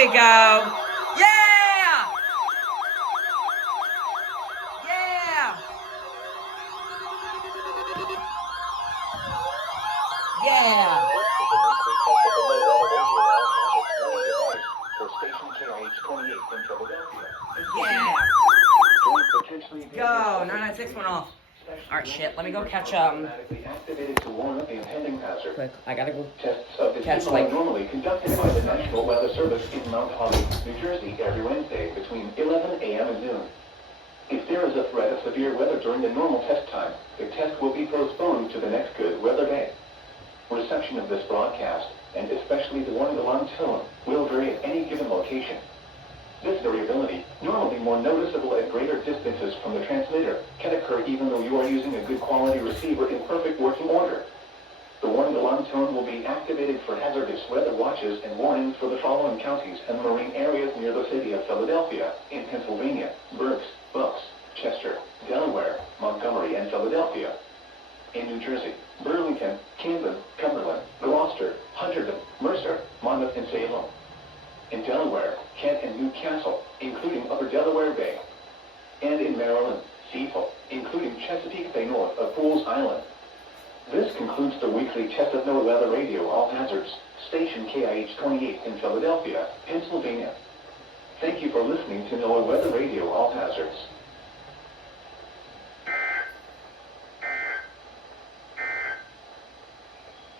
we go. Yeah! Yeah! Yeah! For station KIH28 in Philadelphia. Yeah! Potentially Go! 996 went off. Alright, shit. Let me go catch, activated to warn of the impending hazard. quick. I gotta go Tests of this catch, signal like... are normally conducted by the National Weather Service in Mount Holly, New Jersey, every Wednesday between 11 a.m. and noon. If there is a threat of severe weather during the normal test time, the test will be postponed to the next good weather day. Reception of this broadcast, and especially the warning alarm tone, will vary at any given location. This variability, normally more noticeable at greater distances from the transmitter, can occur even though you are using a good quality receiver in perfect working order. The warning alarm tone will be activated for hazardous weather watches and warnings for the following counties and marine areas near the city of Philadelphia, in Pennsylvania: Berks, Bucks, Chester, Delaware, Montgomery, and Philadelphia. In New Jersey: Burlington, Camden, Cumberland, Gloucester, Hunterdon, Mercer, Monmouth, and Salem. In Delaware: Kent and Newcastle, including Upper Delaware Bay. And in Maryland: Cecil, including Chesapeake Bay north of Fools Island. This concludes the weekly test of NOAA Weather Radio All Hazards, station KIH28 in Philadelphia, Pennsylvania. Thank you for listening to NOAA Weather Radio All Hazards.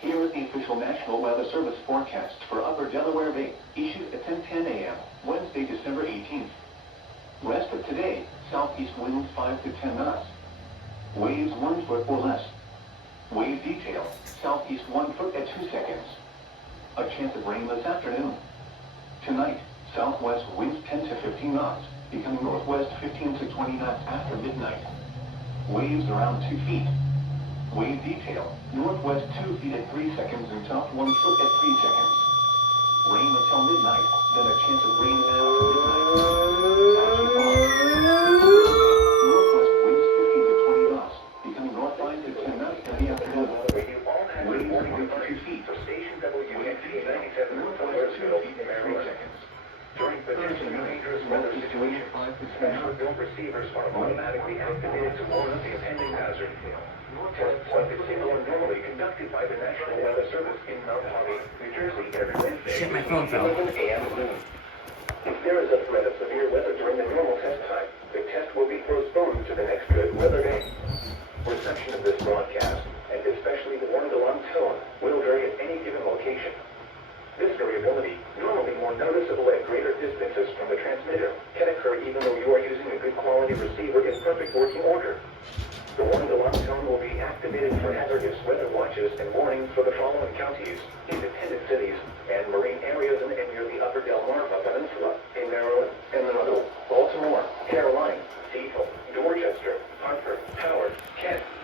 Here is the official National Weather Service forecast for Upper Delaware Bay, issued at 10:10 a.m., Wednesday, December 18th. West of today, southeast winds 5 to 10 knots. Waves 1 foot or less. Wave detail, southeast 1 foot at 2 seconds. A chance of rain this afternoon. Tonight, southwest winds 10 to 15 knots, becoming northwest 15 to 20 knots after midnight. Waves around 2 feet. Wave detail, northwest 2 feet at 3 seconds and south 1 foot at 3 seconds. Rain until midnight, then a chance of rain after midnight. Northwest winds 15 to 20 knots, becoming north 5 to 10 knots in the afternoon. Waves 1 to 2 feet. WT97 northwest 2 feet at 3 seconds. During potentially dangerous weather situations, special built receivers are automatically activated to warn of the impending hazard. Tests of this signal are normally conducted by the National Weather Service in Mount Holly, New Jersey, every Wednesday. Shit, my phone fell. 11 a.m. and noon. If there is a threat of severe weather during the normal test time, the test will be postponed to the next good weather day. Reception of this broadcast, and especially the warning alarm tone, will vary at any given location. This variability, normally more noticeable at greater distances from the transmitter, can occur even though you are using a good quality receiver in perfect working order. The warning alarm tone will be activated for hazardous weather watches and warnings for the following counties: in